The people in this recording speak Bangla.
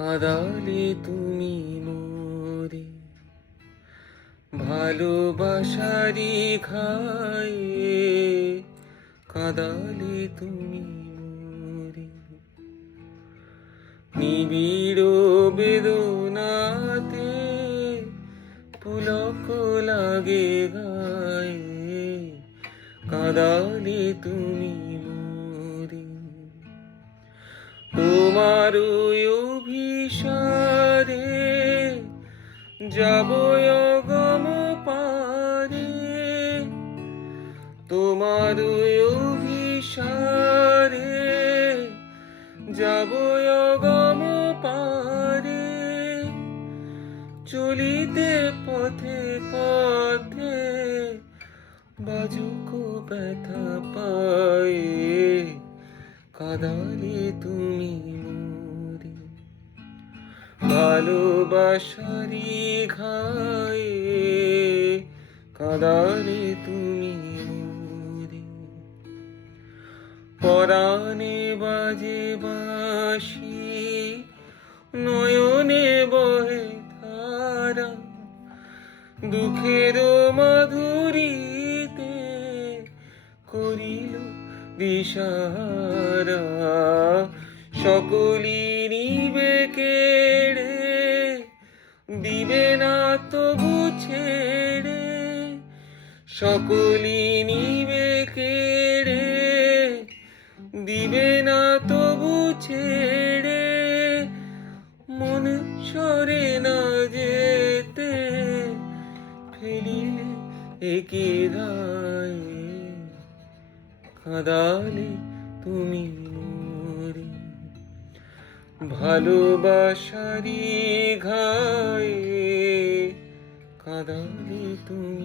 কাঁদালে তুমি মোরে ভালোবাসারি ঘায়ে, কাঁদালে তুমি মোরে নিবিড় বেদনাতে, পুলক লাগে গায়ে, কাঁদালে তুমি মোরে তোমার অভিসারে যাব অগম পারে, তোমার অভিসারে যাব অগম পারে, চলিতে পথে পথে বাজুক ব্যথা পায়ে, কাঁদালে তুমি মোরে ভালোবাসারি ঘায়ে, কাঁদালে তুমি মোরে পরাণে বাজে বাঁশি, নয়নে বহে ধারা, দুঃখের মাধুরীতে করিল দিশাহারা, সকলি নিবে কেড়ে, দিবে না তবু ছেড়ে, সকলি নিবে কেড়ে, দিবে না তবু ছেড়ে, মন সরে না যেতে ফেলিলে একি দায়ে, কাঁদালে তুমি মোরে ভালোবাসারি ঘায়ে, কাঁদালে তুমি